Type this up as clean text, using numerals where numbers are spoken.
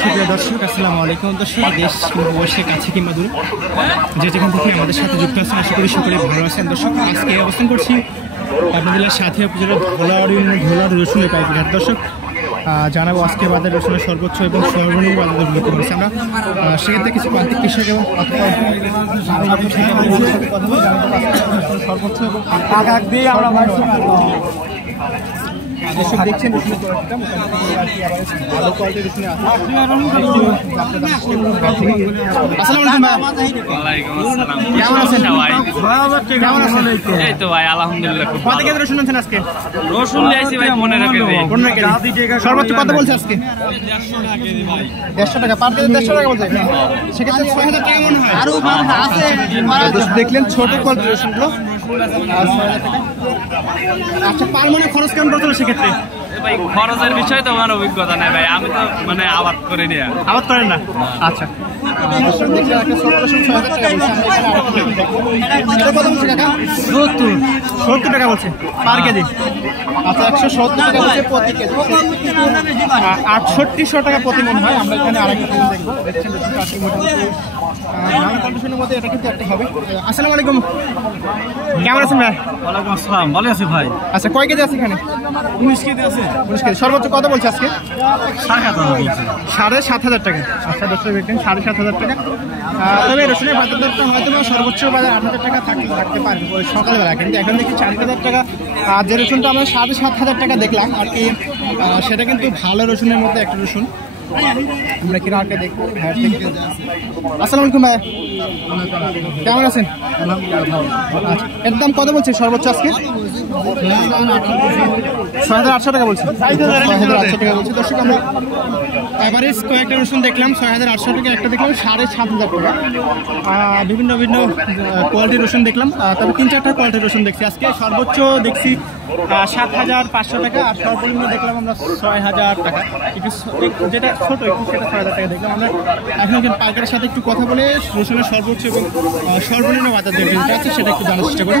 সুপ্রিয় দর্শক, আসসালামু আলাইকুম। দর্শক, দেশ কিংবা বয়সের কাছে কিংবা দূরে যে যেখান থেকে আমাদের সাথে যুক্ত আছেন, আশা করি সকলে ভালো আছেন। দর্শক, আজকে অবস্থান করছি আপনাদের সাথিয়া উপজেলার ধোলার রসুনের পাইকারি। দর্শক, জানাবো আজকে বাজার রসুনের সর্বোচ্চ এবং সর্বনিম্ন বাজার দর করেছে। আমরা সেক্ষেত্রে কিছু প্রান্তিক কৃষক এবং সর্বোচ্চ এবং আগাগ দিয়ে আমরা দর্শক দেখছেন ভালো কোয়ালিটির রসুন আছে। কেমন আছেন ভাই? এই তো ভাই আলহামদুলিল্লাহ। কত কেজি রসুন আনছেন আজকে? রসুন নিয়েছি ভাই 15 কেজি। 15 কেজি। সর্বোচ্চ কত বলছে আজকে? 150 টাকা পার কেজি। 150 টাকা বলছে। সেক্ষেত্রে 6000 টাকা মনে হয়। আরো আছে। দেখলেন ছোট কোয়ালিটির রসুনগুলো। আচ্ছা, পার মনে খরচ কেমন পড়তো সেক্ষেত্রে? ভাই খরচের বিষয় তো আমার অভিজ্ঞতা নাই ভাই, আমি তো মানে আবাদ করে নিয়ে। আবাদ করেন না? আচ্ছা, 70 টাকা বলছে পার কেজি। আচ্ছা, 170 টাকা বলছে প্রতি কেজি। 6800 টাকা প্রতি মন হয়। আমরা এখানে আরেকটা দেখবো। দেখছেন কন্ডিশনের মধ্যে এটা কিন্তু একটা হবে। আসসালামু আলাইকুম, কেমন আছেন ভাই? ওয়ালাইকুম আসসালাম, ভালো আছি ভাই। আচ্ছা, কয় কেজি আছে এখানে? 19 কেজি আছে। 19 কেজি। সর্বোচ্চ কত বলছে আজকে? 7,500 টাকা। আচ্ছা দর্শক, দেখেন 7,500 টাকা। তবে রসুনের বাজার দরটা হয়তো সর্বোচ্চ বাজার 8,000 টাকা থাকতে পারবে ওই সকালবেলা, কিন্তু এখন দেখি 4,000 টাকা। আর যে রসুনটা আমরা 7,500 টাকা দেখলাম আর কি, সেটা কিন্তু ভালো রসুনের মধ্যে একটা রসুন। আমরা কিনা আটকে দেখবো। আসসালামু আলাইকুম ভাই, কেমন আছেন? আচ্ছা, এর দাম কত বলছে সর্বোচ্চ আজকে? 6,800 টাকা বলছে। 6,800 টাকা বলছে। দর্শক, আমরা এভারেজ কয়েকটা রসুন দেখলাম। 6,800 টাকা একটা দেখলাম, 7,500 টাকা। বিভিন্ন বিভিন্ন কোয়ালিটির রসুন দেখলাম। তবে 3-4টা কোয়ালিটির রসুন দেখছি আজকে। সর্বোচ্চ দেখছি 7,500 টাকা, আর সর্বনিম্ন দেখলাম আমরা 6,000 টাকা। একটু যেটা ছোট একটু সেটা 6,000 টাকা দেখলাম। আমরা এখন একজন পাইকারের সাথে একটু কথা বলে রসুনের সর্বোচ্চ এবং সর্বনিম্ন বাজার দর যেটা আছে সেটা একটু জানার চেষ্টা করি।